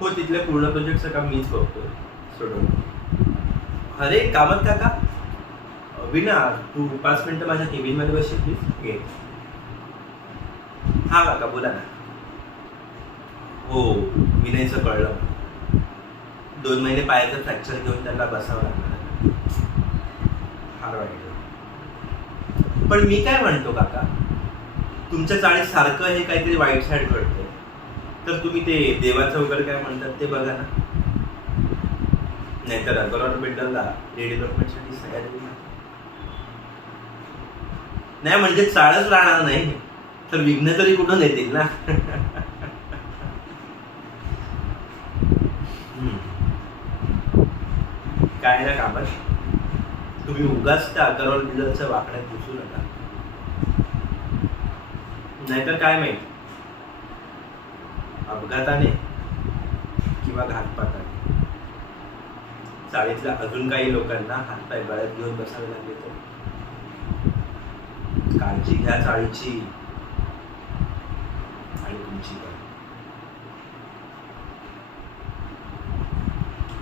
हो, तिथल्या पूर्ण प्रोजेक्टचं काम मीच बघतोय सोडून. अरे कामत काका, विना तू 5 मिनिटं माझ्या केबिन मध्ये बसशील प्लीज. घे. हा काका बोला ना. हो, विनयचं कळलं. 2 महिने पायाचं फ्रॅक्चर घेऊन त्यांना बसावं लागणार. फार वाईट. पण मी काय म्हणतो काका, तुमच्या चाळीत सारखं हे काहीतरी वाईट साईड घडतंय, तर तुम्ही ते देवाचं वगैरे काय म्हणतात ते बघा ना. नाहीतर अगरवाल बिल्डरला रिडेव्हलपमेंटसाठी सगळ्या दिली नाही, म्हणजे चाळच राहणार नाही तर विघ्न तरी कुठून येतील ना. काय ना कामत, तुम्ही उगाच त्या अगरवाल बिल्डरच्या वाकड्यात घुसू नका. नाहीतर काय माहित, अपघाताने किंवा घातपाताने चाळीतल्या अजून काही लोकांना हातपाय गळ्यात घेऊन बसावे लागले तर. काळजी घ्या चाळीची आणि तुमची पण.